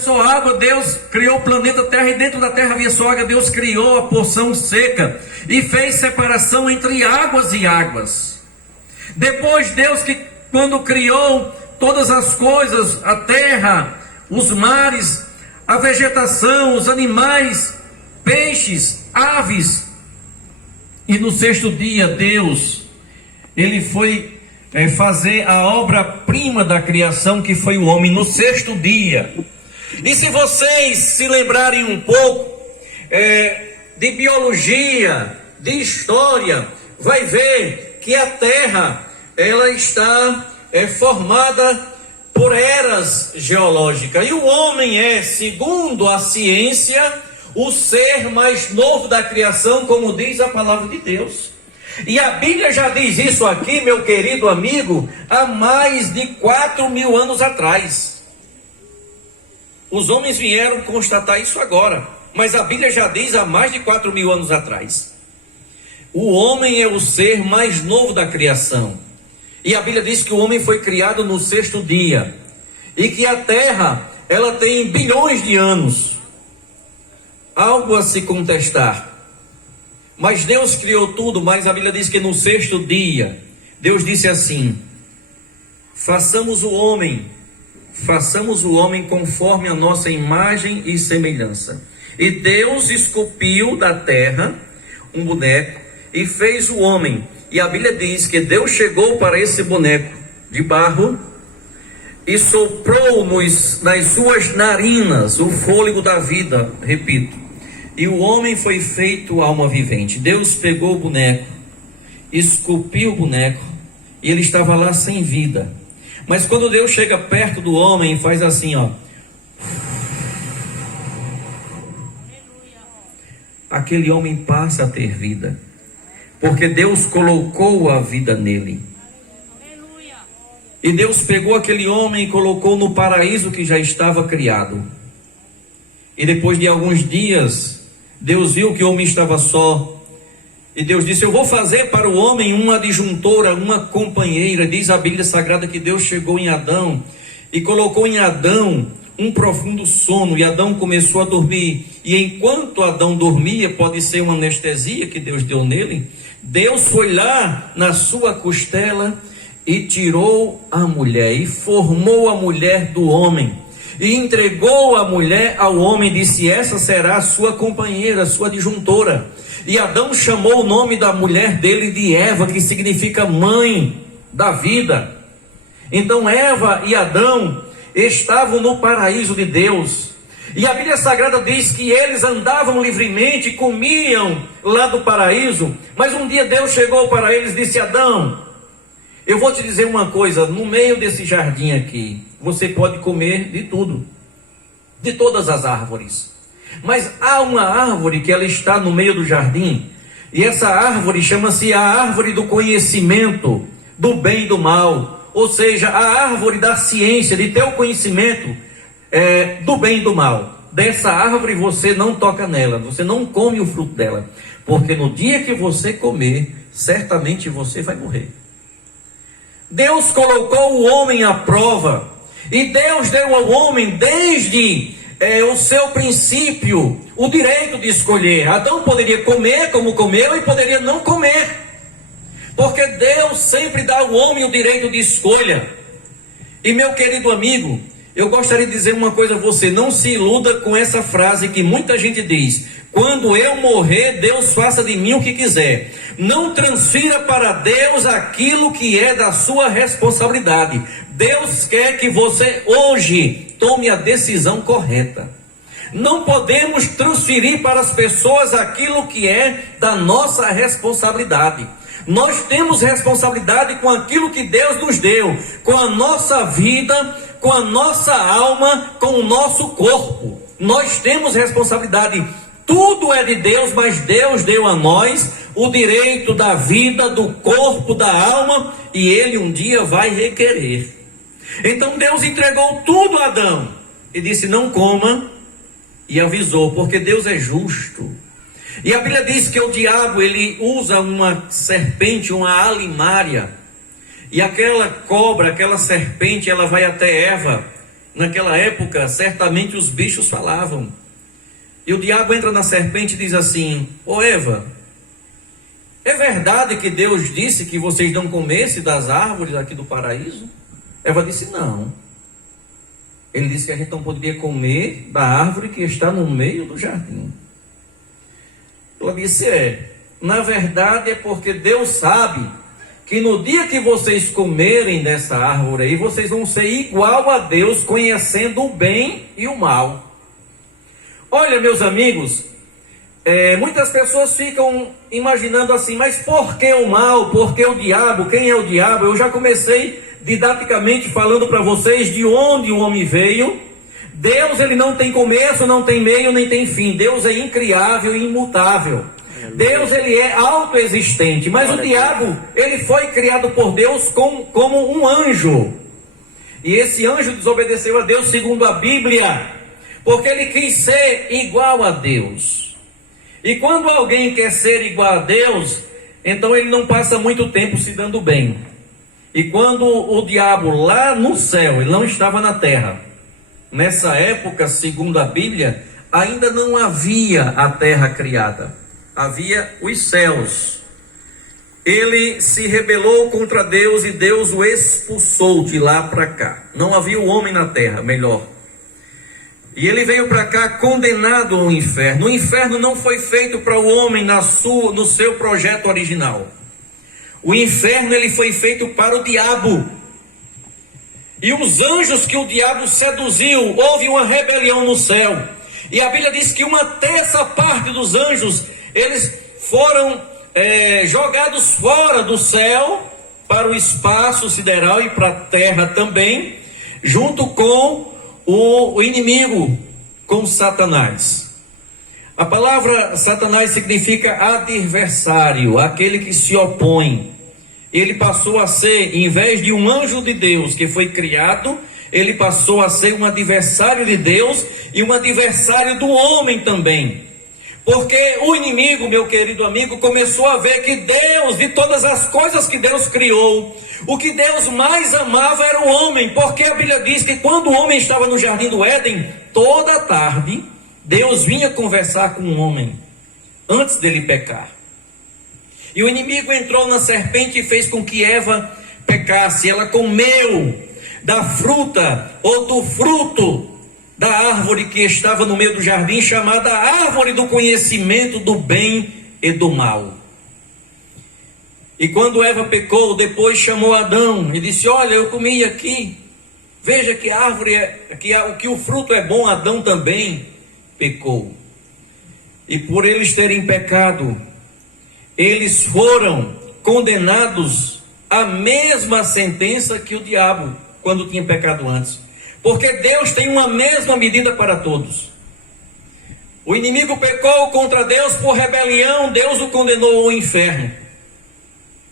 só água, Deus criou o planeta Terra, e dentro da terra havia só água. Deus criou a porção seca e fez separação entre águas e águas. Depois Deus, que quando criou todas as coisas, a terra, os mares, a vegetação, os animais, peixes, aves, e no sexto dia Deus, ele foi fazer a obra-prima da criação, que foi o homem, no sexto dia. E se vocês se lembrarem um pouco de biologia, de história, vai ver que a Terra, ela está formada por eras geológicas, e o homem é, segundo a ciência, o ser mais novo da criação, como diz a palavra de Deus. E a Bíblia já diz isso aqui, meu querido amigo, há mais de 4.000 anos atrás. Os homens vieram constatar isso agora, mas a Bíblia já diz há mais de 4.000 anos atrás. O homem é o ser mais novo da criação. E a Bíblia diz que o homem foi criado no sexto dia, e que a terra, ela tem bilhões de anos. Algo a se contestar. Mas Deus criou tudo, mas a Bíblia diz que no sexto dia, Deus disse assim: façamos o homem conforme a nossa imagem e semelhança. E Deus esculpiu da terra um boneco e fez o homem. E a Bíblia diz que Deus chegou para esse boneco de barro e soprou nas suas narinas o fôlego da vida, repito. E o homem foi feito alma vivente. Deus pegou o boneco, esculpiu o boneco, e ele estava lá sem vida. Mas quando Deus chega perto do homem, faz assim, ó. Aquele homem passa a ter vida, porque Deus colocou a vida nele. E Deus pegou aquele homem e colocou no paraíso que já estava criado. E depois de alguns dias, Deus viu que o homem estava só, e Deus disse: eu vou fazer para o homem uma adjuntora, uma companheira. Diz a Bíblia Sagrada que Deus chegou em Adão e colocou em Adão um profundo sono, e Adão começou a dormir. E enquanto Adão dormia, pode ser uma anestesia que Deus deu nele, Deus foi lá na sua costela e tirou a mulher, e formou a mulher do homem, e entregou a mulher ao homem, disse: essa será a sua companheira, a sua adjuntora. E Adão chamou o nome da mulher dele de Eva, que significa mãe da vida. Então Eva e Adão estavam no paraíso de Deus, e a Bíblia Sagrada diz que eles andavam livremente, comiam lá do paraíso. Mas um dia Deus chegou para eles e disse: Adão, eu vou te dizer uma coisa, no meio desse jardim aqui, você pode comer de tudo, de todas as árvores. Mas há uma árvore que ela está no meio do jardim, e essa árvore chama-se a árvore do conhecimento do bem e do mal. Ou seja, a árvore da ciência, de ter o conhecimento do bem e do mal. Dessa árvore você não toca nela, você não come o fruto dela, porque no dia que você comer, certamente você vai morrer. Deus colocou o homem à prova, e Deus deu ao homem desde o seu princípio o direito de escolher. Adão poderia comer como comeu e poderia não comer, porque Deus sempre dá ao homem o direito de escolha. E meu querido amigo, eu gostaria de dizer uma coisa a você: não se iluda com essa frase que muita gente diz: quando eu morrer, Deus faça de mim o que quiser. Não transfira para Deus aquilo que é da sua responsabilidade. Deus quer que você hoje tome a decisão correta. Não podemos transferir para as pessoas aquilo que é da nossa responsabilidade. Nós temos responsabilidade com aquilo que Deus nos deu, com a nossa vida, com a nossa alma, com o nosso corpo. Nós temos responsabilidade. Tudo é de Deus, mas Deus deu a nós o direito da vida, do corpo, da alma, e Ele um dia vai requerer. Então Deus entregou tudo a Adão e disse: não coma, e avisou, porque Deus é justo. E a Bíblia diz que o diabo, ele usa uma serpente, uma alimária, e aquela cobra, aquela serpente, ela vai até Eva naquela época, certamente os bichos falavam. E o diabo entra na serpente e diz assim: ô Eva, é verdade que Deus disse que vocês não comessem das árvores aqui do paraíso? Eva disse: não. Ele disse que a gente não poderia comer da árvore que está no meio do jardim. Ela disse: na verdade é porque Deus sabe que no dia que vocês comerem dessa árvore aí, vocês vão ser igual a Deus, conhecendo o bem e o mal. Olha, meus amigos, muitas pessoas ficam imaginando assim: mas por que o mal? Por que o diabo? Quem é o diabo? Eu já comecei didaticamente falando para vocês de onde o homem veio. Deus, ele não tem começo, não tem meio, nem tem fim. Deus é incriável e imutável. Deus, ele é autoexistente. Mas o diabo, ele foi criado por Deus como um anjo. E esse anjo desobedeceu a Deus segundo a Bíblia, porque ele quis ser igual a Deus. E quando alguém quer ser igual a Deus, então ele não passa muito tempo se dando bem. E quando o diabo lá no céu, ele não estava na terra. Nessa época, segundo a Bíblia, ainda não havia a terra criada. Havia os céus. Ele se rebelou contra Deus e Deus o expulsou de lá para cá. Não havia o homem na terra, melhor. E ele veio para cá condenado ao inferno. O inferno não foi feito para o homem no seu projeto original. O inferno, ele foi feito para o diabo. E os anjos que o diabo seduziu, houve uma rebelião no céu. E a Bíblia diz que 1/3 dos anjos, eles foram jogados fora do céu para o espaço sideral e para a terra também, junto com o inimigo, com Satanás. A palavra Satanás significa adversário, aquele que se opõe. Ele passou a ser, em vez de um anjo de Deus que foi criado, ele passou a ser um adversário de Deus e um adversário do homem também. Porque o inimigo, meu querido amigo, começou a ver que Deus, de todas as coisas que Deus criou, o que Deus mais amava era o homem. Porque a Bíblia diz que quando o homem estava no jardim do Éden, toda tarde, Deus vinha conversar com o homem, antes dele pecar. E o inimigo entrou na serpente e fez com que Eva pecasse. Ela comeu da fruta ou do fruto da árvore que estava no meio do jardim, chamada árvore do conhecimento do bem e do mal. E quando Eva pecou, depois chamou Adão e disse: olha, eu comi aqui, veja que a árvore que o fruto é bom. Adão também pecou. E por eles terem pecado, eles foram condenados à mesma sentença que o diabo, quando tinha pecado antes. Porque Deus tem uma mesma medida para todos. O inimigo pecou contra Deus por rebelião, Deus o condenou ao inferno.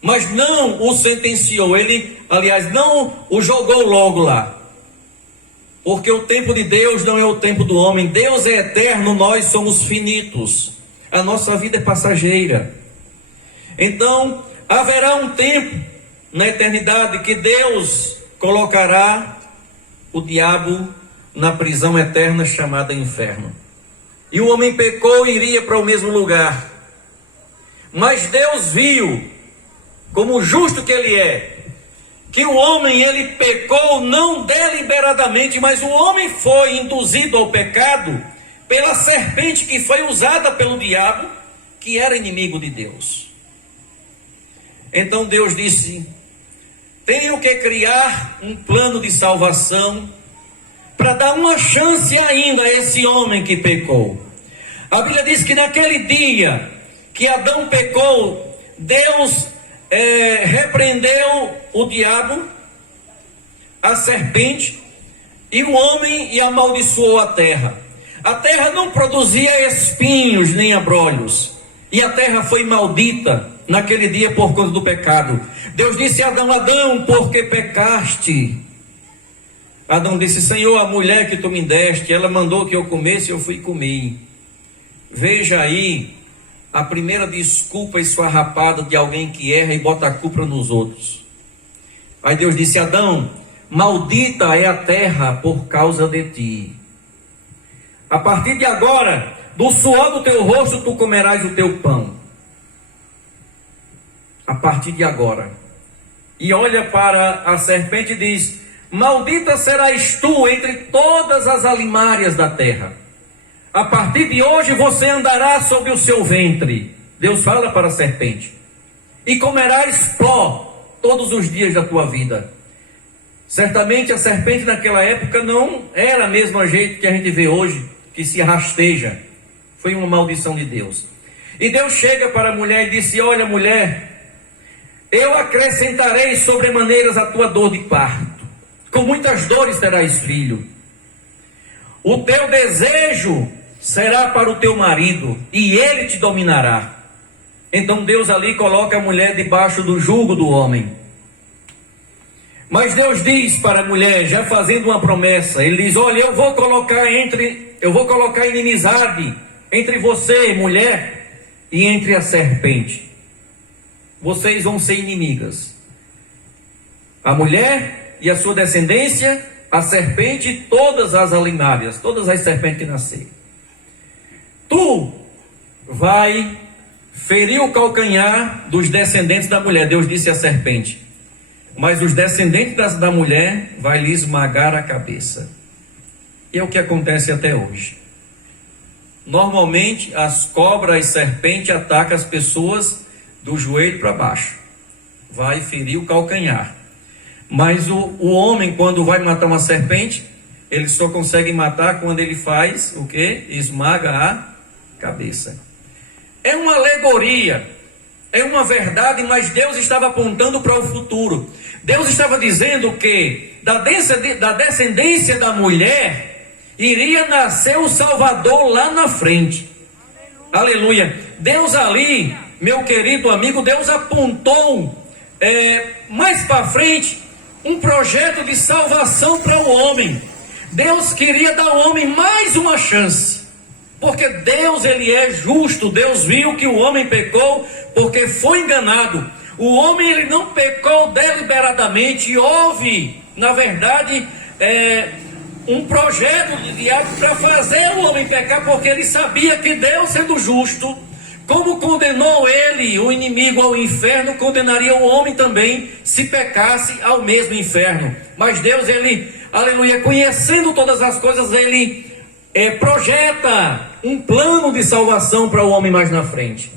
Mas não o sentenciou, não o jogou logo lá. Porque o tempo de Deus não é o tempo do homem. Deus é eterno, nós somos finitos. A nossa vida é passageira. Então, haverá um tempo na eternidade que Deus colocará o diabo na prisão eterna chamada inferno. E o homem pecou e iria para o mesmo lugar. Mas Deus viu, como justo que ele é, que o homem, ele pecou não deliberadamente, mas o homem foi induzido ao pecado pela serpente que foi usada pelo diabo, que era inimigo de Deus. Então Deus disse: tenho que criar um plano de salvação para dar uma chance ainda a esse homem que pecou. A Bíblia diz que naquele dia que Adão pecou, Deus repreendeu o diabo, a serpente e o homem, e amaldiçoou a terra. A terra não produzia espinhos nem abrolhos, e a terra foi maldita naquele dia por conta do pecado. Deus disse a Adão: Adão, por que pecaste? Adão disse: Senhor, a mulher que tu me deste, ela mandou que eu comesse, eu fui e comi. Veja aí a primeira desculpa esfarrapada de alguém que erra e bota a culpa nos outros. Aí Deus disse: Adão, maldita é a terra por causa de ti. A partir de agora, do suor do teu rosto tu comerás o teu pão. A partir de agora. E olha para a serpente e diz: maldita serás tu entre todas as alimárias da terra. A partir de hoje você andará sobre o seu ventre. Deus fala para a serpente. E comerás pó todos os dias da tua vida. Certamente a serpente naquela época não era a mesma jeito que a gente vê hoje, que se rasteja. Foi uma maldição de Deus. E Deus chega para a mulher e disse: olha, mulher, eu acrescentarei sobremaneiras a tua dor de parto. Com muitas dores terás filho. O teu desejo será para o teu marido, e ele te dominará. Então Deus ali coloca a mulher debaixo do jugo do homem. Mas Deus diz para a mulher, já fazendo uma promessa, Ele diz: olha, eu vou colocar inimizade entre você, mulher, e entre a serpente. Vocês vão ser inimigas. A mulher e a sua descendência, a serpente e todas as alimárias, todas as serpentes que nascerem. Tu vai ferir o calcanhar dos descendentes da mulher. Deus disse à serpente: mas os descendentes da mulher vai lhe esmagar a cabeça. E é o que acontece até hoje. Normalmente as cobras e serpentes atacam as pessoas do joelho para baixo. Vai ferir o calcanhar. Mas o homem, quando vai matar uma serpente, ele só consegue matar quando ele faz o quê? Esmaga a cabeça. É uma alegoria, é uma verdade, mas Deus estava apontando para o futuro. Deus estava dizendo que da descendência da mulher iria nascer o Salvador lá na frente. Aleluia. Deus ali, meu querido amigo, Deus apontou mais para frente um projeto de salvação para o homem. Deus queria dar ao homem mais uma chance. Porque Deus, Ele é justo. Deus viu que o homem pecou porque foi enganado. O homem, ele não pecou deliberadamente. E houve, na verdade, um projeto de diabo para fazer o homem pecar, porque ele sabia que Deus, sendo justo, como condenou ele, o inimigo, ao inferno, condenaria o homem também, se pecasse, ao mesmo inferno. Mas Deus, Ele, aleluia, conhecendo todas as coisas, Ele projeta um plano de salvação para o homem mais na frente.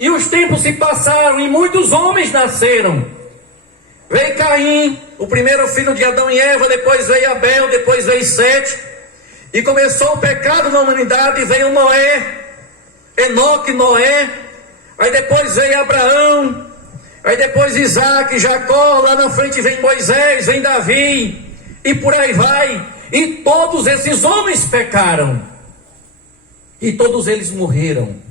E os tempos se passaram e muitos homens nasceram. Veio Caim, o primeiro filho de Adão e Eva, depois veio Abel, depois veio Sete, e começou o pecado na humanidade. Veio Noé, Enoque, Noé, aí depois veio Abraão, aí depois Isaac, Jacó, lá na frente vem Moisés, vem Davi, e por aí vai. E todos esses homens pecaram, e todos eles morreram.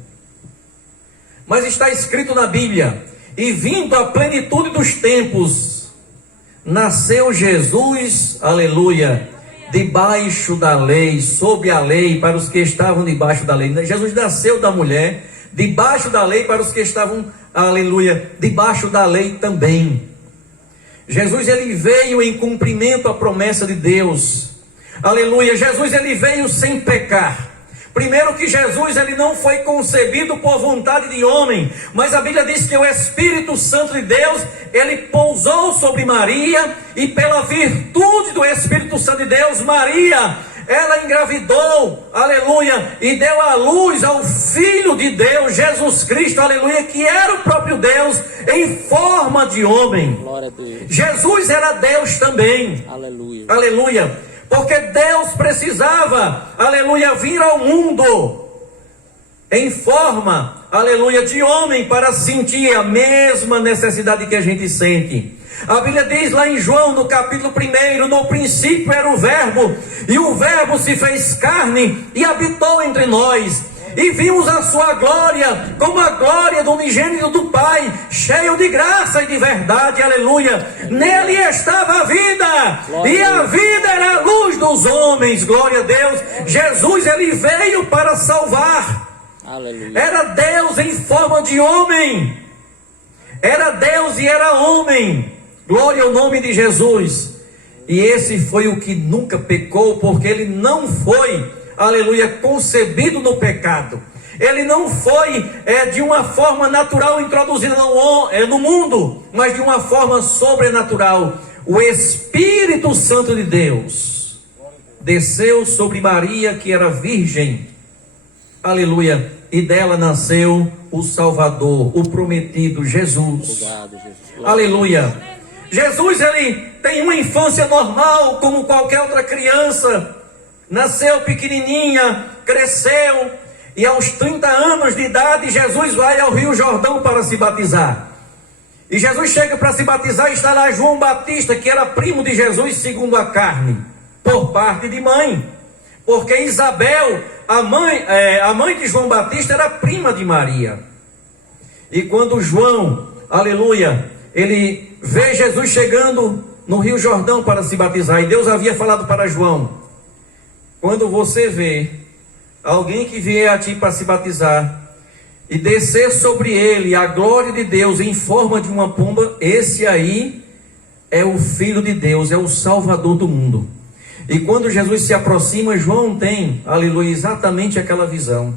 Mas está escrito na Bíblia: e vindo a plenitude dos tempos, nasceu Jesus, aleluia, debaixo da lei, sob a lei, para os que estavam debaixo da lei. Jesus nasceu da mulher, debaixo da lei, para os que estavam, aleluia, debaixo da lei também. Jesus, ele veio em cumprimento à promessa de Deus, aleluia. Jesus, ele veio sem pecar. Primeiro que Jesus, ele não foi concebido por vontade de homem, mas a Bíblia diz que o Espírito Santo de Deus, ele pousou sobre Maria, e pela virtude do Espírito Santo de Deus, Maria, ela engravidou, aleluia, e deu à luz ao Filho de Deus, Jesus Cristo, aleluia, que era o próprio Deus em forma de homem. Glória a Deus. Jesus era Deus também, aleluia, aleluia. Porque Deus precisava, aleluia, vir ao mundo em forma, aleluia, de homem, para sentir a mesma necessidade que a gente sente. A Bíblia diz lá em João, no capítulo 1, no princípio era o Verbo, e o Verbo se fez carne e habitou entre nós. E vimos a sua glória, como a glória do unigênito do Pai, cheio de graça e de verdade, aleluia. Nele estava a vida, e a vida era a luz dos homens, glória a Deus. Jesus, ele veio para salvar, aleluia. Era Deus em forma de homem, era Deus e era homem, glória ao nome de Jesus. E esse foi o que nunca pecou, porque ele não foi, aleluia, concebido no pecado. Ele não foi de uma forma natural introduzida no mundo, mas de uma forma sobrenatural. O Espírito Santo de Deus desceu sobre Maria, que era virgem, aleluia, e dela nasceu o Salvador, o prometido, Jesus. Obrigado, Jesus. Aleluia. Jesus, ele tem uma infância normal, como qualquer outra criança. Nasceu pequenininha, cresceu, e aos 30 anos de idade, Jesus vai ao Rio Jordão para se batizar. E Jesus chega para se batizar e está lá João Batista, que era primo de Jesus segundo a carne, por parte de mãe. Porque Isabel, a mãe de João Batista, era prima de Maria. E quando João, aleluia, ele vê Jesus chegando no Rio Jordão para se batizar, e Deus havia falado para João: quando você vê alguém que vier a ti para se batizar, e descer sobre ele a glória de Deus em forma de uma pomba, esse aí é o Filho de Deus, é o Salvador do mundo. E quando Jesus se aproxima, João tem, aleluia, exatamente aquela visão.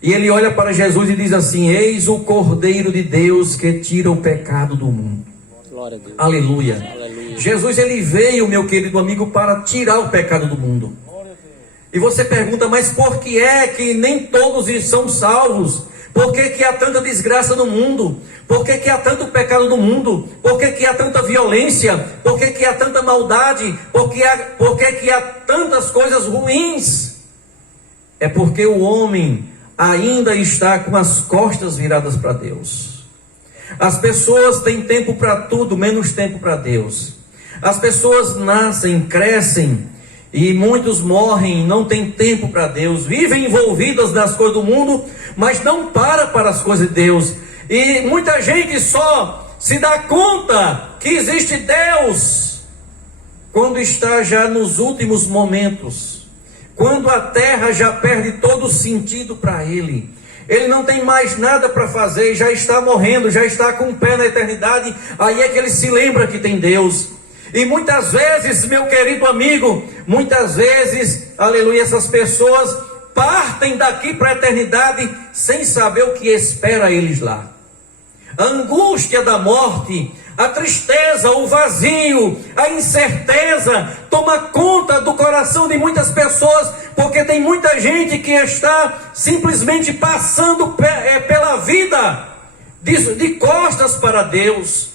E ele olha para Jesus e diz assim: eis o Cordeiro de Deus que tira o pecado do mundo. Glória a Deus. Aleluia. Aleluia. Jesus, ele veio, meu querido amigo, para tirar o pecado do mundo. E você pergunta: mas por que é que nem todos são salvos? Por que que há tanta desgraça no mundo? Por que que há tanto pecado no mundo? Por que que há tanta violência? Por que que há tanta maldade? Por que que há tantas coisas ruins? É porque o homem ainda está com as costas viradas para Deus. As pessoas têm tempo para tudo, menos tempo para Deus. As pessoas nascem, crescem, e muitos morrem, não têm tempo para Deus, vivem envolvidas nas coisas do mundo, mas não para as coisas de Deus. E muita gente só se dá conta que existe Deus quando está já nos últimos momentos, quando a terra já perde todo o sentido para ele. Ele não tem mais nada para fazer, já está morrendo, já está com o pé na eternidade. Aí é que ele se lembra que tem Deus. E muitas vezes, meu querido amigo, muitas vezes, aleluia, essas pessoas partem daqui para a eternidade sem saber o que espera eles lá. A angústia da morte, a tristeza, o vazio, a incerteza toma conta do coração de muitas pessoas, porque tem muita gente que está simplesmente passando pela vida de costas para Deus,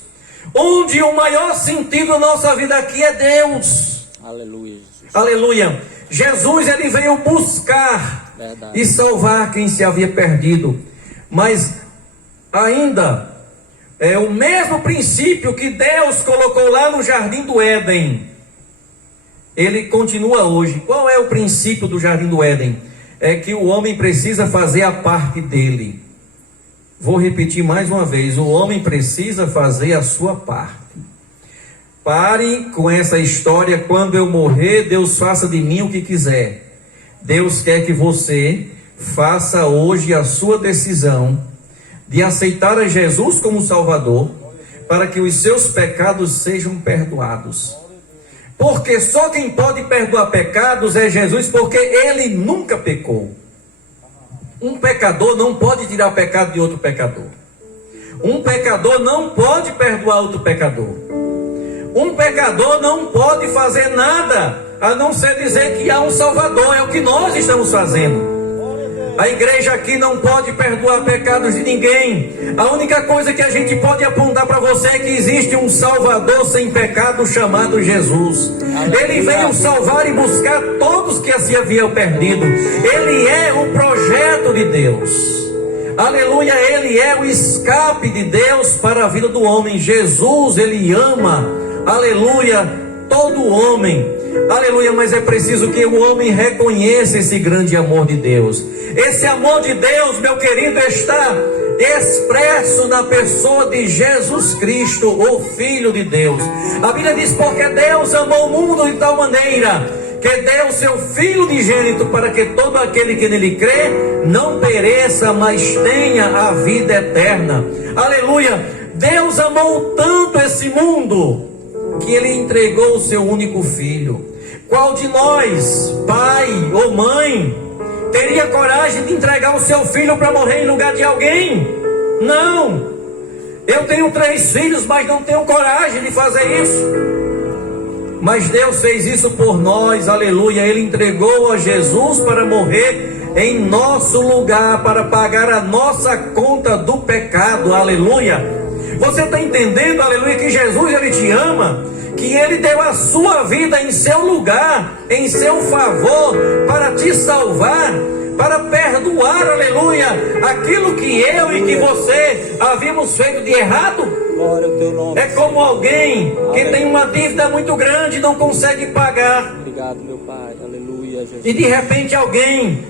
onde o maior sentido da nossa vida aqui é Deus. Aleluia, Jesus. Aleluia. Jesus, ele veio buscar e salvar quem se havia perdido. Mas ainda é o mesmo princípio que Deus colocou lá no Jardim do Éden, ele continua hoje. Qual é o princípio do Jardim do Éden? É que o homem precisa fazer a parte dele. Vou repetir mais uma vez: o homem precisa fazer a sua parte. Pare com essa história: quando eu morrer, Deus faça de mim o que quiser. Deus quer que você faça hoje a sua decisão de aceitar a Jesus como Salvador, para que os seus pecados sejam perdoados. Porque só quem pode perdoar pecados é Jesus, porque ele nunca pecou. Um pecador não pode tirar o pecado de outro pecador. Um pecador não pode perdoar outro pecador. Um pecador não pode fazer nada a não ser dizer que há um Salvador. É o que nós estamos fazendo. A igreja aqui não pode perdoar pecados de ninguém. A única coisa que a gente pode apontar para você é que existe um Salvador sem pecado chamado Jesus. Ele veio salvar e buscar todos que se haviam perdido. Ele é o projeto de Deus. Aleluia, ele é o escape de Deus para a vida do homem. Jesus, ele ama, aleluia, todo homem. Aleluia, mas é preciso que o homem reconheça esse grande amor de Deus. Esse amor de Deus, meu querido, está expresso na pessoa de Jesus Cristo, o Filho de Deus. A Bíblia diz: porque Deus amou o mundo de tal maneira que deu o seu Filho unigênito, para que todo aquele que nele crê não pereça, mas tenha a vida eterna. Aleluia. Deus amou tanto esse mundo, que Ele entregou o seu único filho. Qual de nós, pai ou mãe, teria coragem de entregar o seu filho para morrer em lugar de alguém? Não. Eu tenho 3 filhos, mas não tenho coragem de fazer isso. Mas Deus fez isso por nós, aleluia. Ele entregou a Jesus para morrer em nosso lugar, para pagar a nossa conta do pecado, aleluia. Você está entendendo, aleluia, que Jesus, Ele te ama, que Ele deu a sua vida em seu lugar, em seu favor, para te salvar, para perdoar, aleluia, aquilo que eu e que você havíamos feito de errado. Glória ao teu nome. É como alguém que tem uma dívida muito grande e não consegue pagar. Obrigado, meu Pai. Aleluia, Jesus. E de repente alguém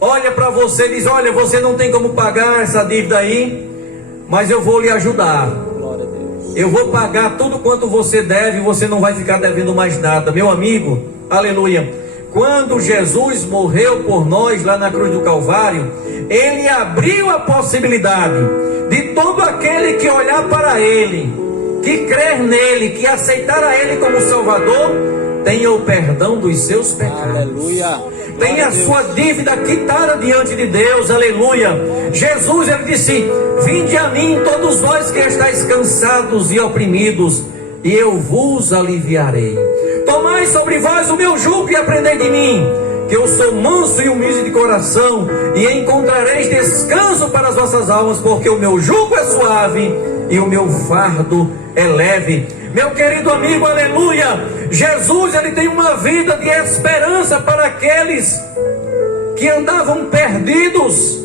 olha para você e diz: olha, você não tem como pagar essa dívida aí, mas eu vou lhe ajudar. Glória a Deus. Eu vou pagar tudo quanto você deve e você não vai ficar devendo mais nada. Meu amigo, aleluia. Quando Jesus morreu por nós lá na cruz do Calvário, Ele abriu a possibilidade de todo aquele que olhar para Ele, que crer nele, que aceitar a Ele como Salvador, tenha o perdão dos seus pecados. Aleluia. Tenha a sua dívida quitada diante de Deus, aleluia. Jesus, Ele disse: vinde a mim todos vós que estáis cansados e oprimidos, e eu vos aliviarei. Tomai sobre vós o meu jugo e aprendei de mim, que eu sou manso e humilde de coração, e encontrareis descanso para as vossas almas, porque o meu jugo é suave e o meu fardo é leve. Meu querido amigo, aleluia, Jesus, Ele tem uma vida de esperança para aqueles que andavam perdidos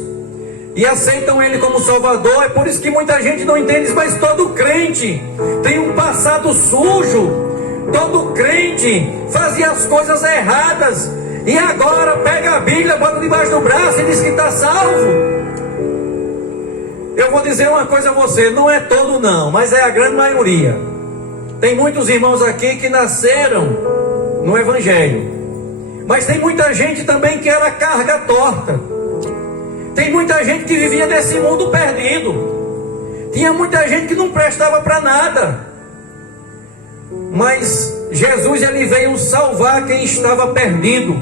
e aceitam Ele como Salvador. É por isso que muita gente não entende, mas todo crente tem um passado sujo. Todo crente fazia as coisas erradas e agora pega a Bíblia, bota debaixo do braço e diz que está salvo. Eu vou dizer uma coisa a você: não é todo não, mas é a grande maioria. Tem muitos irmãos aqui que nasceram no Evangelho, mas tem muita gente também que era carga torta. Tem muita gente que vivia nesse mundo perdido. Tinha muita gente que não prestava para nada. Mas Jesus, Ele veio salvar quem estava perdido.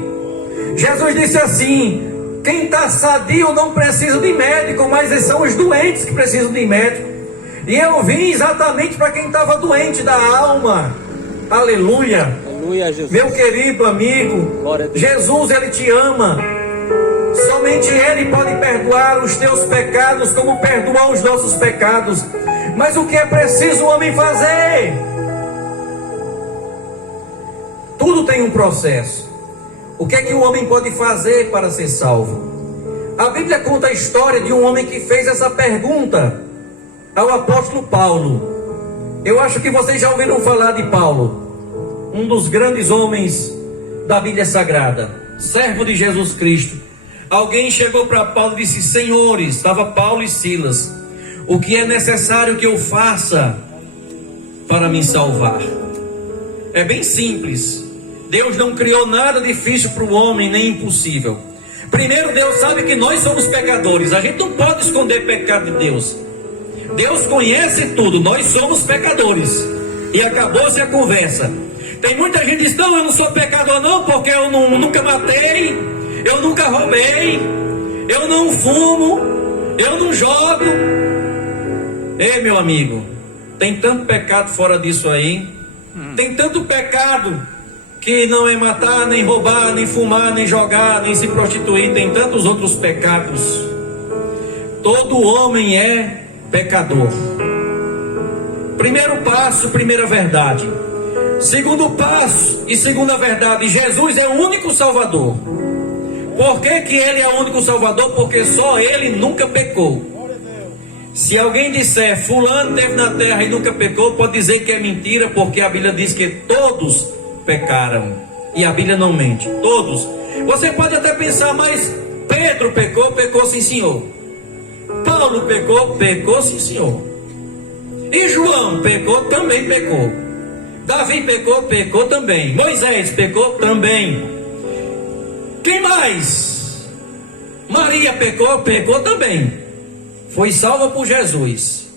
Jesus disse assim: quem está sadio não precisa de médico, mas são os doentes que precisam de médico. E eu vim exatamente para quem estava doente da alma. Aleluia. Aleluia, Jesus. Meu querido amigo, Jesus, Ele te ama. Somente Ele pode perdoar os teus pecados, como perdoar os nossos pecados. Mas o que é preciso o homem fazer? Tudo tem um processo. O que é que o homem pode fazer para ser salvo? A Bíblia conta a história de um homem que fez essa pergunta ao apóstolo Paulo. Eu acho que vocês já ouviram falar de Paulo, um dos grandes homens da Bíblia Sagrada, servo de Jesus Cristo. Alguém chegou para Paulo e disse: senhores, estava Paulo e Silas, o que é necessário que eu faça para me salvar? É bem simples. Deus não criou nada difícil para o homem, nem impossível. Primeiro, Deus sabe que nós somos pecadores. A gente não pode esconder pecado de Deus. Deus conhece tudo, nós somos pecadores. E acabou-se a conversa. Tem muita gente que diz: não, eu não sou pecador não, porque eu nunca matei, eu nunca roubei, eu não fumo, eu não jogo. Ei, meu amigo, tem tanto pecado fora disso aí. Tem tanto pecado que não é matar, nem roubar, nem fumar, nem jogar, nem se prostituir. Tem tantos outros pecados. Todo homem é pecador. Primeiro passo, primeira verdade. Segundo passo e segunda verdade: Jesus é o único Salvador. Por que que Ele é o único Salvador? Porque só Ele nunca pecou. Se alguém disser fulano esteve na terra e nunca pecou, pode dizer que é mentira, porque a Bíblia diz que todos pecaram. E a Bíblia não mente, todos. Você pode até pensar: mas Pedro pecou? Pecou sim, senhor. Paulo pecou? Pecou sim, senhor. E João pecou? Também pecou. Davi pecou? Pecou também. Moisés pecou? Também. Quem mais? Maria pecou? Pecou também. Foi salva por Jesus.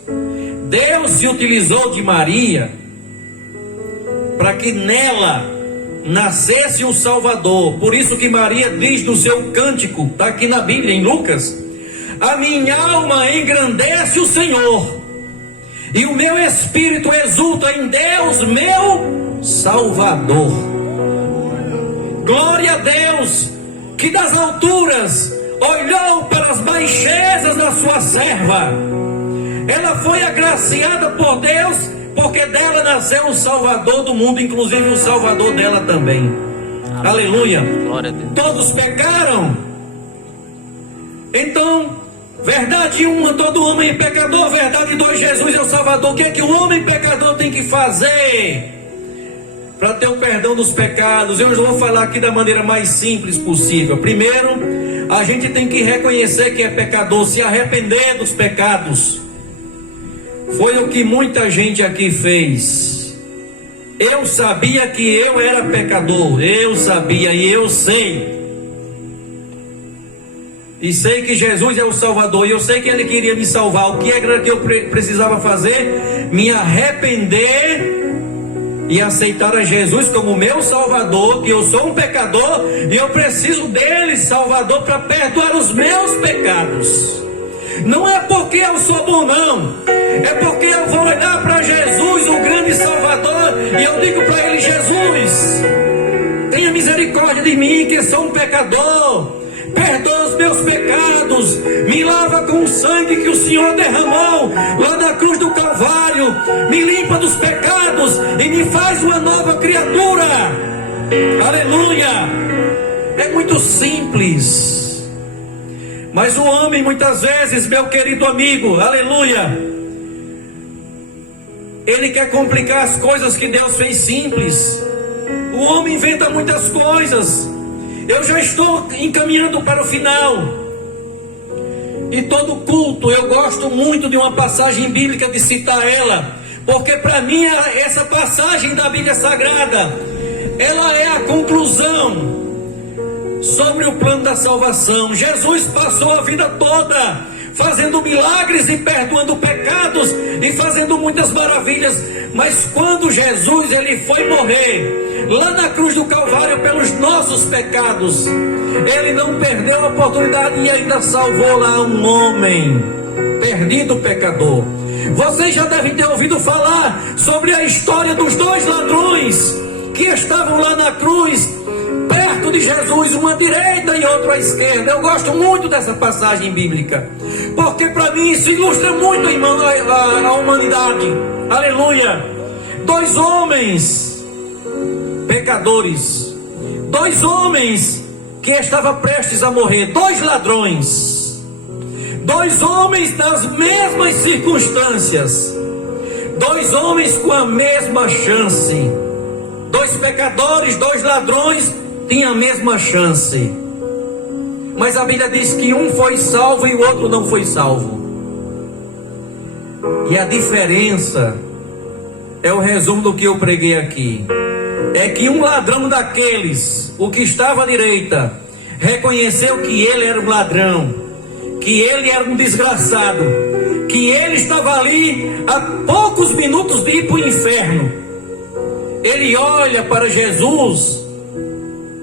Deus se utilizou de Maria para que nela nascesse um Salvador. Por isso que Maria diz no seu cântico, está aqui na Bíblia, em Lucas: a minha alma engrandece o Senhor, e o meu espírito exulta em Deus, meu Salvador. Glória a Deus, que das alturas olhou pelas baixezas da sua serva. Ela foi agraciada por Deus, porque dela nasceu o Salvador do mundo, inclusive o Salvador dela também. Amém. Aleluia. Glória a Deus. Todos pecaram. Então, verdade uma, todo homem é pecador. Verdade dois, Jesus é o Salvador. O que é que o homem pecador tem que fazer para ter o perdão dos pecados? Eu vou falar aqui da maneira mais simples possível. Primeiro, a gente tem que reconhecer que é pecador, se arrepender dos pecados. Foi o que muita gente aqui fez. Eu sabia que eu era pecador, eu sabia e eu sei. E sei que Jesus é o Salvador, e eu sei que Ele queria me salvar. O que era que eu precisava fazer? Me arrepender e aceitar a Jesus como meu Salvador, que eu sou um pecador e eu preciso dele, Salvador, para perdoar os meus pecados. Não é porque eu sou bom, não. É porque eu vou olhar para Jesus, o grande Salvador, e eu digo para Ele: Jesus, tenha misericórdia de mim, que sou um pecador. Perdoa os meus pecados, me lava com o sangue que o Senhor derramou lá na cruz do Calvário, me limpa dos pecados e me faz uma nova criatura. Aleluia. É muito simples. Mas o homem, muitas vezes, meu querido amigo, aleluia, ele quer complicar as coisas que Deus fez simples. O homem inventa muitas coisas. Eu já estou encaminhando para o final. E todo culto eu gosto muito de uma passagem bíblica, de citar ela, porque para mim essa passagem da Bíblia Sagrada, ela é a conclusão sobre o plano da salvação. Jesus passou a vida toda fazendo milagres e perdoando pecados e fazendo muitas maravilhas, mas quando Jesus ele foi morrer lá na cruz do Calvário pelos nossos pecados, ele não perdeu a oportunidade e ainda salvou lá um homem perdido, pecador. Vocês já devem ter ouvido falar sobre a história dos dois ladrões que estavam lá na cruz perto de Jesus, uma à direita e outra à esquerda. Eu gosto muito dessa passagem bíblica, porque para mim isso ilustra muito, irmão, a humanidade. Aleluia. Dois homens pecadores, dois homens que estavam prestes a morrer, dois ladrões, dois homens nas mesmas circunstâncias, dois homens com a mesma chance, dois pecadores, dois ladrões tinham a mesma chance, mas a Bíblia diz que um foi salvo e o outro não foi salvo. E a diferença é o resumo do que eu preguei aqui. É que um ladrão daqueles, o que estava à direita, reconheceu que ele era um ladrão, que ele era um desgraçado, que ele estava ali a poucos minutos de ir para o inferno. Ele olha para Jesus,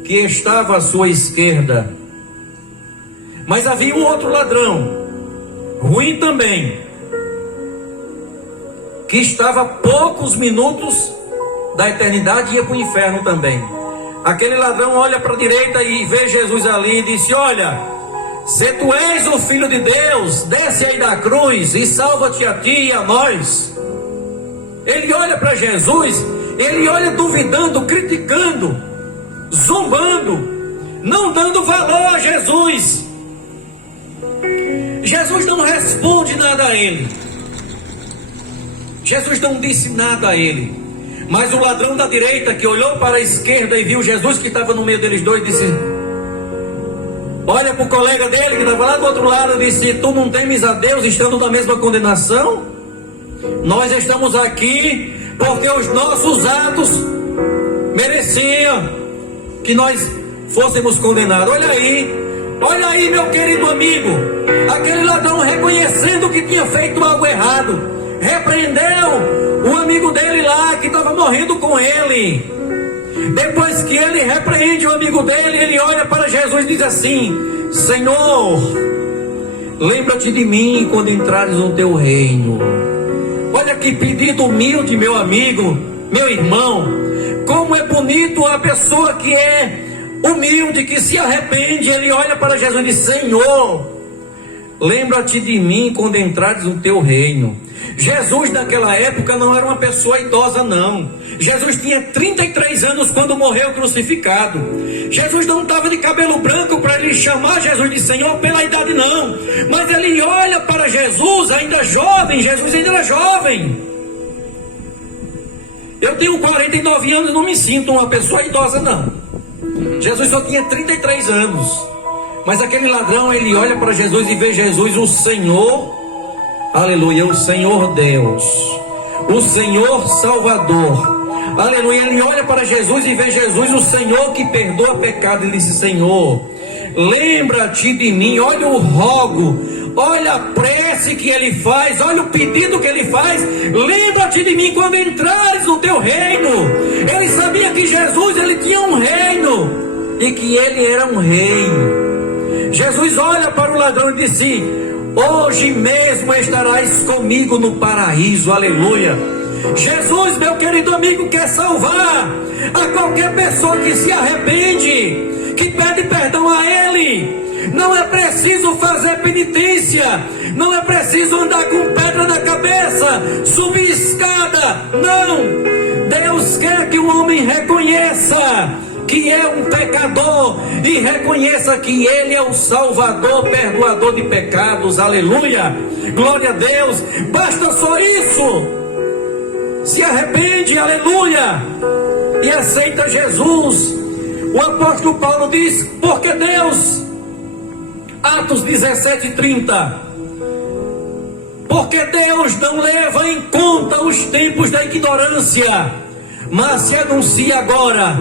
que estava à sua esquerda, mas havia um outro ladrão, ruim também, que estava a poucos minutos da eternidade e ia para o inferno também. Aquele ladrão olha para a direita e vê Jesus ali e disse: olha, se tu és o Filho de Deus, desce aí da cruz e salva-te a ti e a nós. Ele olha para Jesus, ele olha duvidando, criticando, zombando, não dando valor a Jesus. Jesus não responde nada a ele, Jesus não disse nada a ele. Mas o ladrão da direita, que olhou para a esquerda e viu Jesus que estava no meio deles dois, disse, olha para o colega dele que estava lá do outro lado e disse: tu não temes a Deus estando na mesma condenação? Nós estamos aqui porque os nossos atos mereciam que nós fôssemos condenados. Olha aí, meu querido amigo, aquele ladrão reconhecendo que tinha feito algo errado, repreendeu o amigo dele lá que estava morrendo com ele. Depois que ele repreende o amigo dele, ele olha para Jesus e diz assim: Senhor, lembra-te de mim quando entrares no teu reino. Olha que pedido humilde, meu amigo, meu irmão. Como é bonito a pessoa que é humilde, que se arrepende. Ele olha para Jesus e diz: Senhor, lembra-te de mim quando entrares no teu reino. Jesus naquela época não era uma pessoa idosa, não. Jesus tinha 33 anos quando morreu crucificado. Jesus não estava de cabelo branco para ele chamar Jesus de Senhor pela idade, não. Mas ele olha para Jesus ainda jovem. Jesus ainda era jovem. Eu tenho 49 anos e não me sinto uma pessoa idosa, não. Jesus só tinha 33 anos. Mas aquele ladrão, ele olha para Jesus e vê Jesus, o Senhor, aleluia, o Senhor Deus, o Senhor Salvador, aleluia. Ele olha para Jesus e vê Jesus, o Senhor que perdoa pecado. Ele disse: Senhor, lembra-te de mim. Olha o rogo, olha a prece que ele faz, olha o pedido que ele faz: lembra-te de mim quando entrares no teu reino. Ele sabia que Jesus, ele tinha um reino e que ele era um rei. Jesus olha para o ladrão e disse: hoje mesmo estarás comigo no paraíso, aleluia. Jesus, meu querido amigo, quer salvar a qualquer pessoa que se arrepende, que pede perdão a Ele. Não é preciso fazer penitência, não é preciso andar com pedra na cabeça, subir escada, não. Deus quer que o homem reconheça que é um pecador e reconheça que Ele é o Salvador, perdoador de pecados, aleluia, glória a Deus. Basta só isso, se arrepende, aleluia, e aceita Jesus. O apóstolo Paulo diz: porque Deus, Atos 17:30, porque Deus não leva em conta os tempos da ignorância, mas se anuncia agora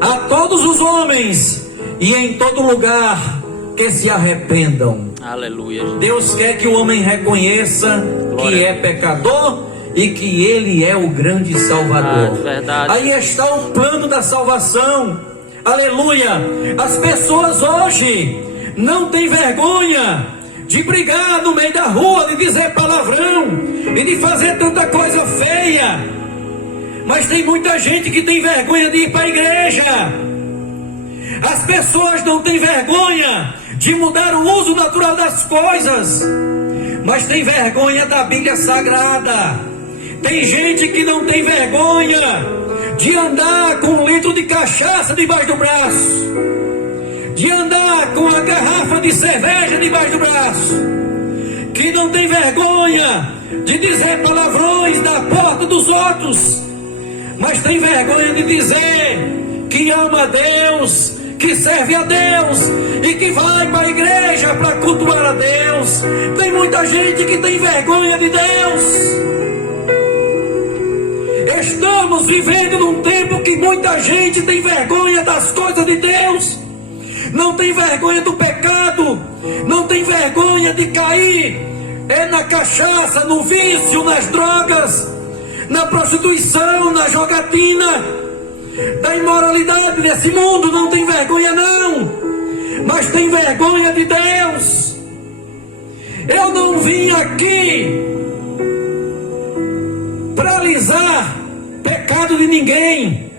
a todos os homens e em todo lugar que se arrependam. Aleluia. Deus quer que o homem reconheça que é pecador e que Ele é o grande Salvador. Verdade. Aí está o plano da salvação, aleluia. As pessoas hoje não têm vergonha de brigar no meio da rua, de dizer palavrão e de fazer tanta coisa feia. Mas tem muita gente que tem vergonha de ir para a igreja. As pessoas não têm vergonha de mudar o uso natural das coisas, mas tem vergonha da Bíblia Sagrada. Tem gente que não tem vergonha de andar com um litro de cachaça debaixo do braço, de andar com a garrafa de cerveja debaixo do braço, que não tem vergonha de dizer palavrões na porta dos outros, mas tem vergonha de dizer que ama a Deus, que serve a Deus e que vai para a igreja para cultuar a Deus. Tem muita gente que tem vergonha de Deus. Estamos vivendo num tempo que muita gente tem vergonha das coisas de Deus, não tem vergonha do pecado, não tem vergonha de cair na cachaça, no vício, nas drogas, na prostituição, na jogatina, da imoralidade desse mundo. Não tem vergonha, não, mas tem vergonha de Deus. Eu não vim aqui para alisar pecado de ninguém.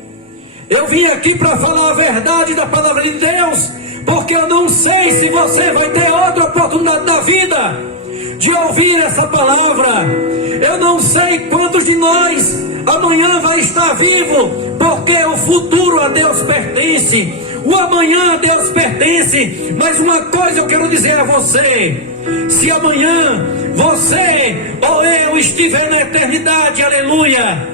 Eu vim aqui para falar a verdade da palavra de Deus, porque eu não sei se você vai ter outra oportunidade na vida de ouvir essa palavra. Eu não sei quantos de nós amanhã vai estar vivo, porque o futuro a Deus pertence, o amanhã a Deus pertence. Mas uma coisa eu quero dizer a você: se amanhã você ou eu estiver na eternidade, aleluia,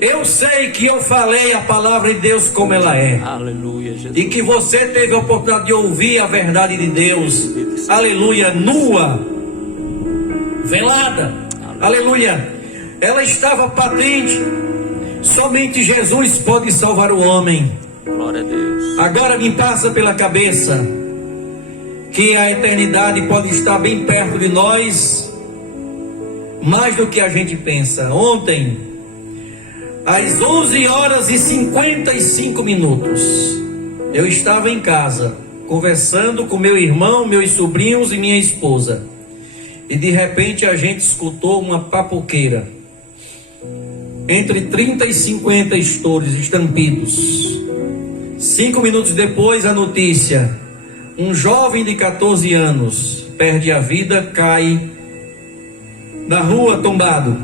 eu sei que eu falei a palavra de Deus como ela é. Aleluia, Jesus. E que você teve a oportunidade de ouvir a verdade de Deus, aleluia, nua, velada, aleluia. Ela estava patente. Somente Jesus pode salvar o homem. Glória a Deus. Agora me passa pela cabeça que a eternidade pode estar bem perto de nós, mais do que a gente pensa. Ontem, às 11 horas e 55 minutos, eu estava em casa, conversando com meu irmão, meus sobrinhos e minha esposa. E de repente a gente escutou uma papoqueira. Entre 30 e 50 estouros, estampidos. 5 minutos depois, a notícia: um jovem de 14 anos perde a vida, cai na rua tombado.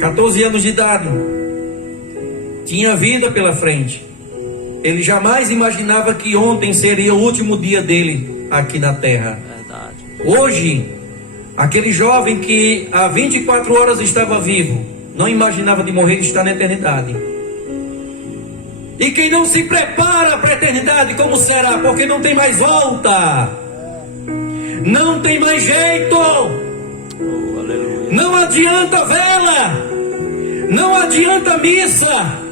14 anos de idade. Tinha vida pela frente. Ele jamais imaginava que ontem seria o último dia dele aqui na terra. Verdade. Hoje, aquele jovem que há 24 horas estava vivo, não imaginava de morrer, está na eternidade. E quem não se prepara para a eternidade, como será? Porque não tem mais volta. Não tem mais jeito. Oh, aleluia. Não adianta vela. Não adianta missa.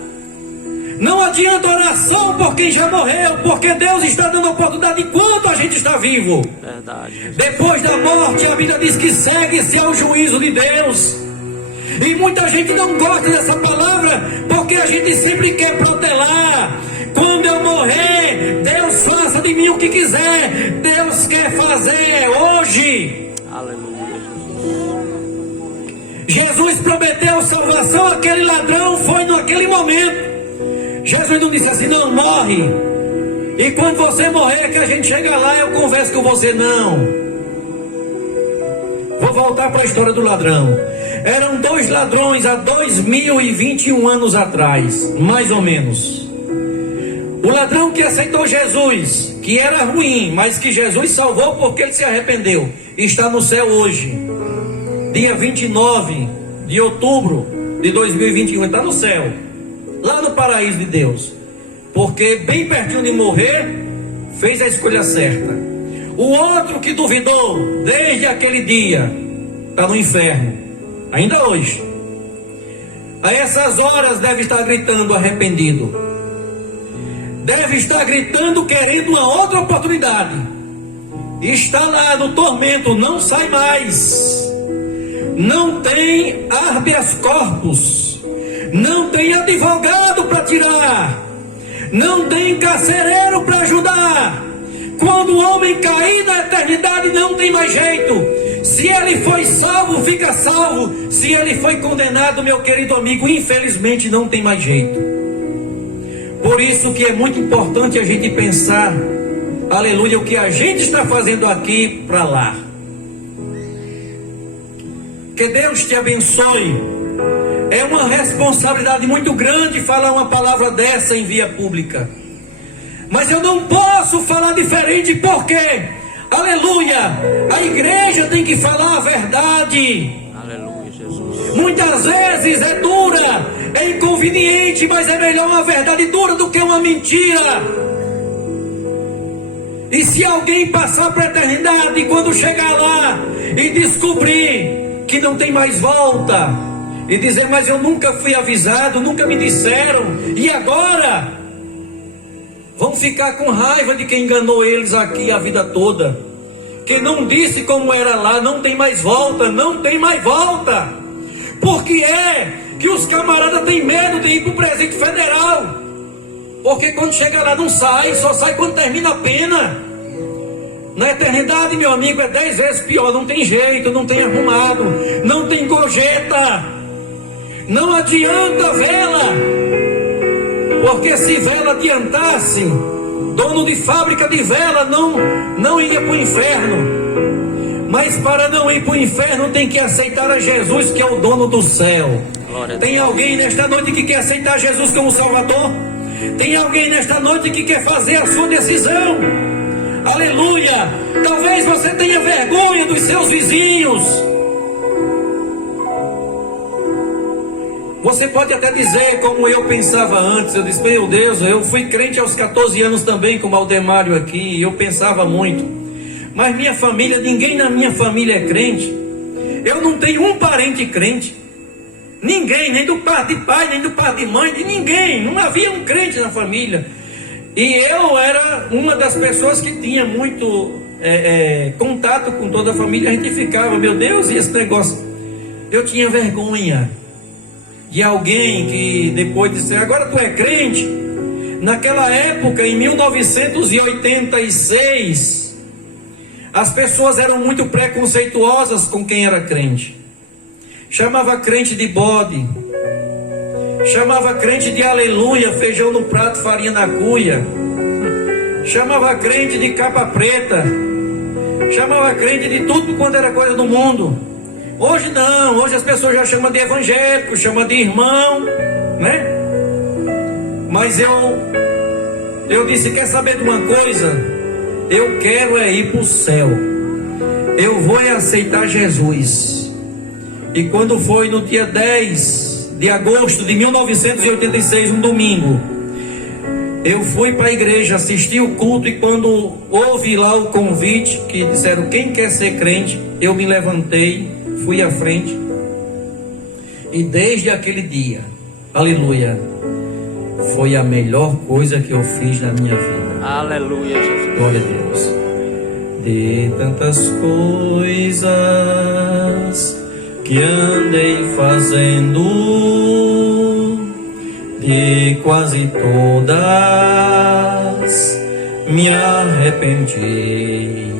Não adianta oração por quem já morreu. Porque Deus está dando oportunidade enquanto a gente está vivo. Verdade. Depois da morte, a Bíblia diz que segue-se ao juízo de Deus. E muita gente não gosta dessa palavra, porque a gente sempre quer protelar. Quando eu morrer, Deus faça de mim o que quiser. Deus quer fazer hoje. Aleluia, Jesus. Jesus prometeu salvação àquele ladrão, foi naquele momento. Jesus não disse assim: não, morre, e quando você morrer que a gente chega lá, eu converso com você. Não. Vou voltar para a história do ladrão. Eram 2 ladrões há 2021 anos atrás, mais ou menos. O ladrão que aceitou Jesus, que era ruim, mas que Jesus salvou porque ele se arrependeu, está no céu hoje, dia 29 de outubro de 2021, está no céu, lá no paraíso de Deus, porque bem pertinho de morrer, fez a escolha certa. O outro que duvidou desde aquele dia, está no inferno, ainda hoje. A essas horas deve estar gritando arrependido, deve estar gritando querendo uma outra oportunidade. Está lá no tormento, não sai mais, não tem habeas corpus, não tem advogado para tirar, não tem carcereiro para ajudar. Quando o homem cair na eternidade, não tem mais jeito. Se ele foi salvo, fica salvo. Se ele foi condenado, meu querido amigo, infelizmente não tem mais jeito. Por isso que é muito importante a gente pensar, aleluia, o que a gente está fazendo aqui para lá. Que Deus te abençoe. É uma responsabilidade muito grande falar uma palavra dessa em via pública. Mas eu não posso falar diferente, porque, aleluia, a igreja tem que falar a verdade. Aleluia, Jesus. Muitas vezes é dura, é inconveniente, mas é melhor uma verdade dura do que uma mentira. E se alguém passar para a eternidade e quando chegar lá e descobrir que não tem mais volta, e dizer: mas eu nunca fui avisado, nunca me disseram, e agora? Vão ficar com raiva de quem enganou eles aqui a vida toda, que não disse como era lá. Não tem mais volta, não tem mais volta. Porque é que os camaradas têm medo de ir para o presídio federal, porque quando chega lá não sai, só sai quando termina a pena. Na eternidade, meu amigo, é 10 vezes pior. Não tem jeito, não tem arrumado, não tem gorjeta, não adianta vela. Porque se vela adiantasse, dono de fábrica de vela não ia para o inferno. Mas para não ir para o inferno tem que aceitar a Jesus, que é o dono do céu. Tem alguém nesta noite que quer aceitar Jesus como Salvador? Tem alguém nesta noite que quer fazer a sua decisão? Aleluia! Talvez você tenha vergonha dos seus vizinhos. Você pode até dizer, como eu pensava antes. Eu disse: meu Deus, eu fui crente aos 14 anos também, como Aldemário aqui, e eu pensava muito. Mas minha família, ninguém na minha família é crente. Eu não tenho um parente crente. Ninguém, nem do parte de pai, nem do parte de mãe, de ninguém. Não havia um crente na família. E eu era uma das pessoas que tinha muito contato com toda a família. A gente ficava: meu Deus, e esse negócio? Eu tinha vergonha de alguém que depois disse: agora tu é crente. Naquela época, em 1986, as pessoas eram muito preconceituosas com quem era crente. Chamava crente de bode, chamava crente de aleluia, feijão no prato, farinha na cuia, chamava crente de capa preta, chamava crente de tudo quanto era coisa do mundo. Hoje não, hoje as pessoas já chamam de evangélico, chamam de irmão, né? Mas eu disse: quer saber de uma coisa? Eu quero é ir para o céu. Eu vou aceitar Jesus. E quando foi no dia 10 de agosto de 1986, um domingo, eu fui para a igreja, assisti o culto, e quando houve lá o convite, que disseram: quem quer ser crente, eu me levantei, fui à frente. E desde aquele dia, aleluia, foi a melhor coisa que eu fiz na minha vida. Aleluia, Jesus. Glória a Deus. De tantas coisas que andei fazendo, de quase todas me arrependi,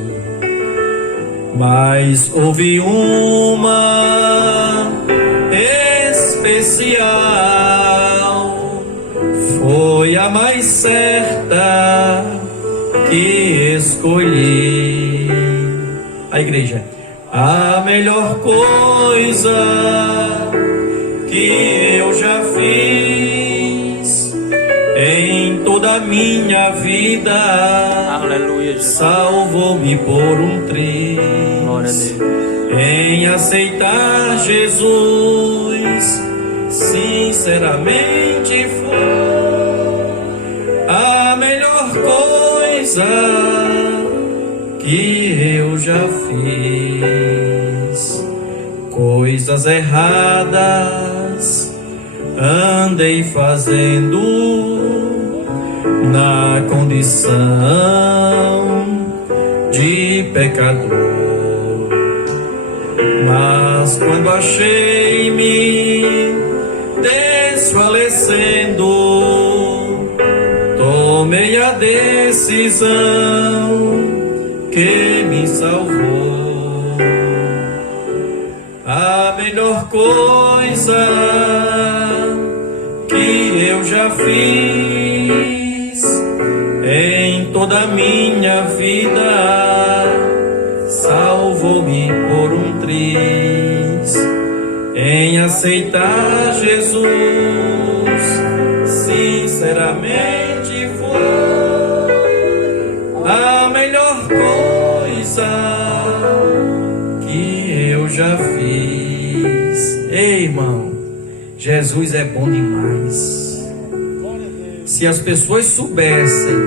mas houve uma especial, foi a mais certa que escolhi. A igreja: a melhor coisa que eu já fiz em toda a minha vida, Aleluia, Jesus. salvou-me por um triz. Glória a Deus. Em aceitar Jesus, sinceramente foi a melhor coisa que eu já fiz. Coisas erradas andei fazendo na condição de pecador, mas quando achei-me desfalecendo, tomei a decisão que me salvou. A melhor coisa que eu já fiz em toda a minha vida, salvou-me por um triz. Em aceitar Jesus, sinceramente foi a melhor coisa que eu já fiz. Ei, irmão, Jesus é bom demais. Se as pessoas soubessem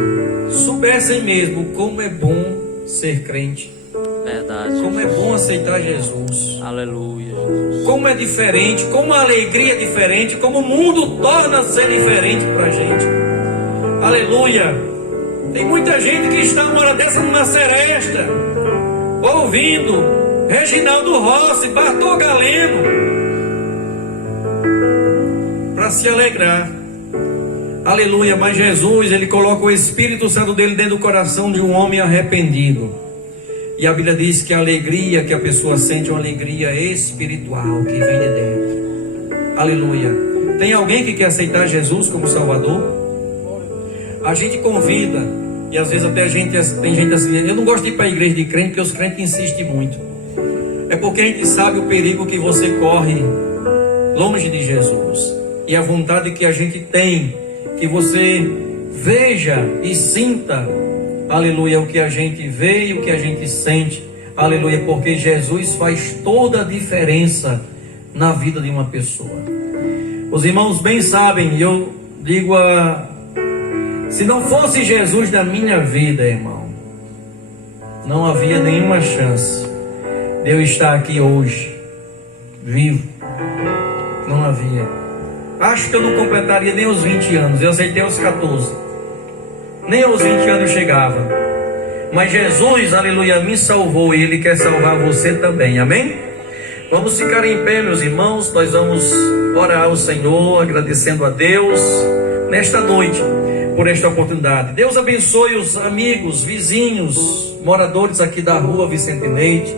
mesmo como é bom ser crente, Verdade. como é bom aceitar Jesus, Aleluia, Jesus. como é diferente, como a alegria é diferente, como o mundo torna a ser diferente pra gente. Aleluia. Tem muita gente que está uma hora dessa numa seresta, ouvindo Reginaldo Rossi, Bartol Galeno, para se alegrar. Aleluia. Mas Jesus, ele coloca o Espírito Santo dele dentro do coração de um homem arrependido. E a Bíblia diz que a alegria que a pessoa sente é uma alegria espiritual que vem de dentro. Aleluia. Tem alguém que quer aceitar Jesus como Salvador? A gente convida, e às vezes até tem gente assim: eu não gosto de ir para a igreja de crente, porque os crentes insistem muito. É porque a gente sabe o perigo que você corre longe de Jesus. E a vontade que a gente tem, que você veja e sinta, aleluia, o que a gente vê e o que a gente sente, aleluia, porque Jesus faz toda a diferença na vida de uma pessoa. Os irmãos bem sabem, e eu digo se não fosse Jesus na minha vida, irmão, não havia nenhuma chance de eu estar aqui hoje, vivo. Não havia. Acho que eu não completaria nem os 20 anos, eu aceitei aos 14. Nem aos 20 anos eu chegava. Mas Jesus, aleluia, me salvou, e Ele quer salvar você também, amém? Vamos ficar em pé, meus irmãos. Nós vamos orar ao Senhor, agradecendo a Deus nesta noite por esta oportunidade. Deus abençoe os amigos, vizinhos, moradores aqui da rua Vicente Leite,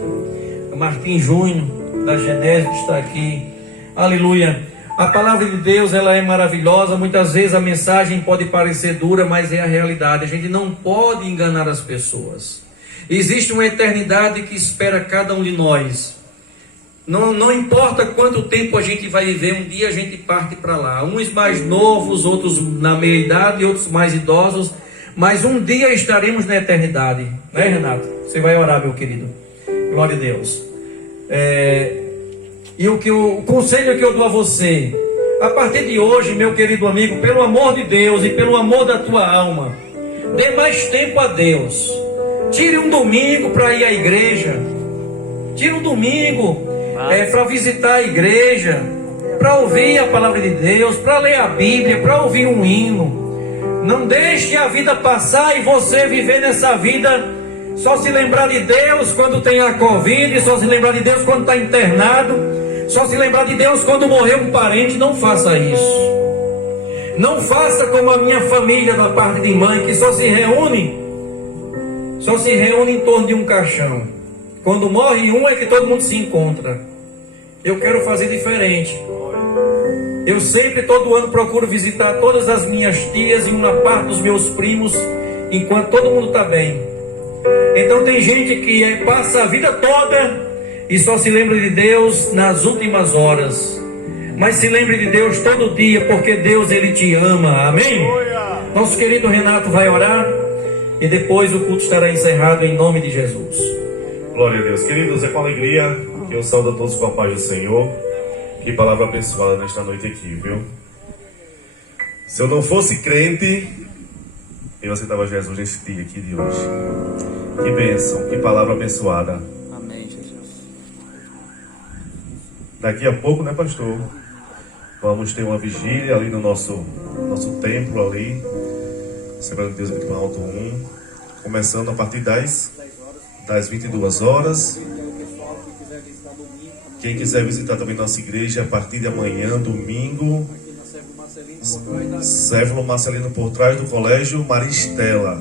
Martim Júnior da Genésio que está aqui. Aleluia. A palavra de Deus, ela é maravilhosa. Muitas vezes a mensagem pode parecer dura, mas é a realidade. A gente não pode enganar as pessoas. Existe uma eternidade que espera cada um de nós. Não importa quanto tempo a gente vai viver, um dia a gente parte para lá. Uns mais novos, outros na meia idade, outros mais idosos. Mas um dia estaremos na eternidade. Não é, Renato? Você vai orar, meu querido. Glória a Deus. E o conselho que eu dou a você, a partir de hoje, meu querido amigo, pelo amor de Deus e pelo amor da tua alma, dê mais tempo a Deus. Tire um domingo para ir à igreja. Tire um domingo para visitar a igreja, para ouvir a palavra de Deus, para ler a Bíblia, para ouvir um hino. Não deixe a vida passar e você viver nessa vida só se lembrar de Deus quando tem a Covid, só se lembrar de Deus quando está internado, só se lembrar de Deus quando morreu um parente. Não faça isso. Não faça como a minha família da parte de mãe, que só se reúne em torno de um caixão. Quando morre um é que todo mundo se encontra. Eu quero fazer diferente. Eu sempre, todo ano, procuro visitar todas as minhas tias e uma parte dos meus primos, enquanto todo mundo está bem. Então tem gente que passa a vida toda e só se lembra de Deus nas últimas horas. Mas se lembre de Deus todo dia, porque Deus, Ele te ama. Amém? Nosso querido Renato vai orar e depois o culto estará encerrado em nome de Jesus. Glória a Deus. Queridos, é com alegria que eu saúdo a todos com a paz do Senhor. Que palavra abençoada nesta noite aqui, viu? Se eu não fosse crente, eu aceitava Jesus nesse dia aqui de hoje. Que bênção, que palavra abençoada. Amém, Jesus. Daqui a pouco, né, pastor? Vamos ter uma vigília ali no nosso templo ali. Assembleia de Deus aqui no Alto 1. Começando a partir das 22 horas. Quem quiser visitar também nossa igreja, a partir de amanhã, domingo, Céfalo Marcelino, por trás do Colégio Maristela.